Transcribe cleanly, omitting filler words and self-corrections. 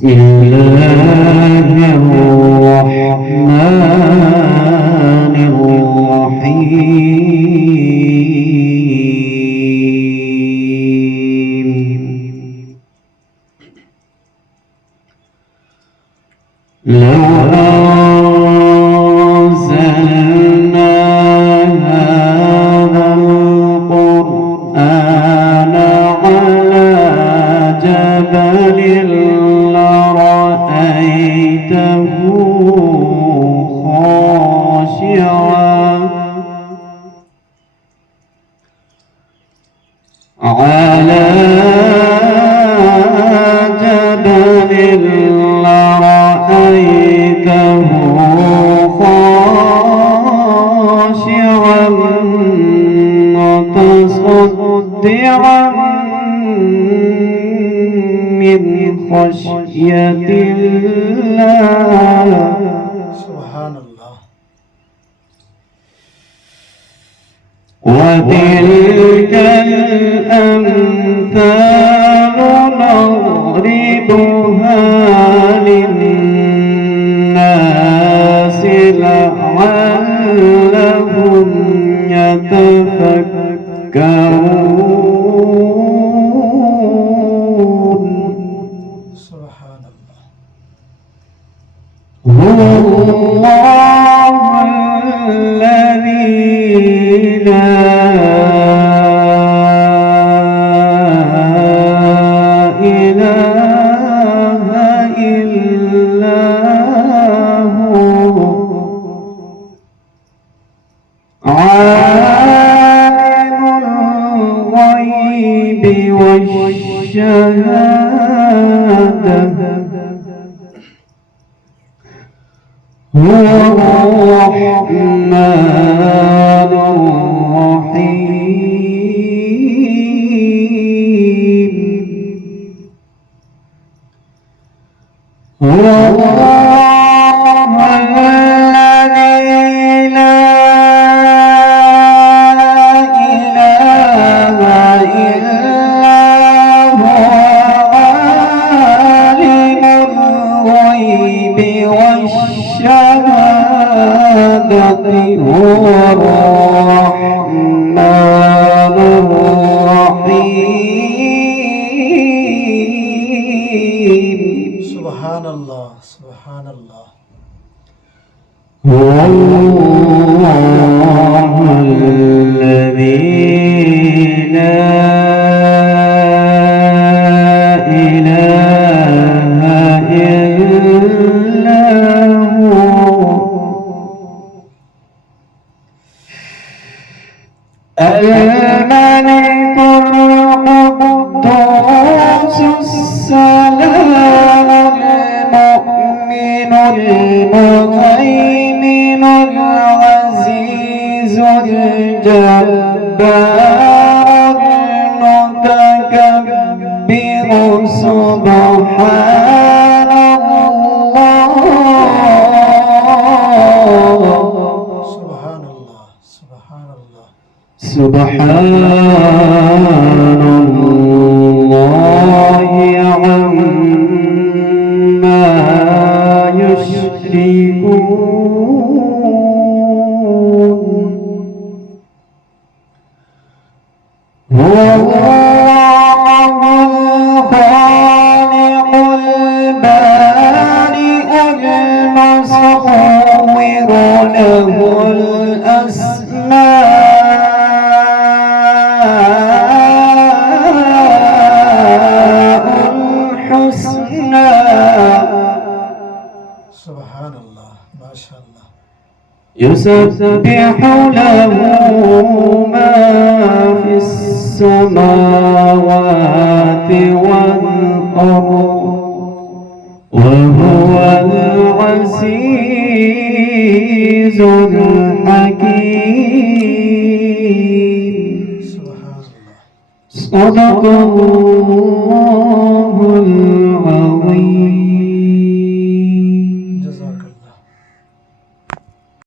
بسم الله الرحمن الرحيم لو أنزلنا هذا القرآن على جبل لرأيته خاشعا على جبل لرأيته خاشعا متصدعا من خشية الله. سبحان الله. وتلك الأمثال نضربها للناس لعلهم يتفكرون. سبحان الله. هو الله الذي لا إله إلا هو عالم الغيب والشهادة هو الرحمن الرحيم. هو الله الذي لا إله إلا هو عالم الغيب والشهادة هو الرحمن الرحيم. سبحان الله. سبحان الله. هو الله الذي لا إله إلا هو الملك القدوس السلام المؤمن المهيمن العزيز الجبار المتكبر سبحان الله. سبحان الله. سبحان الله. سبحان الله عما يشركون. هو الله الخالق البارئ المصور له الأسماء الحسنى. سبحان الله. ما شاء الله. يسبح له ما في السماوات والأرض وهو العزيز الحكيم. سبحان الله. صدق الله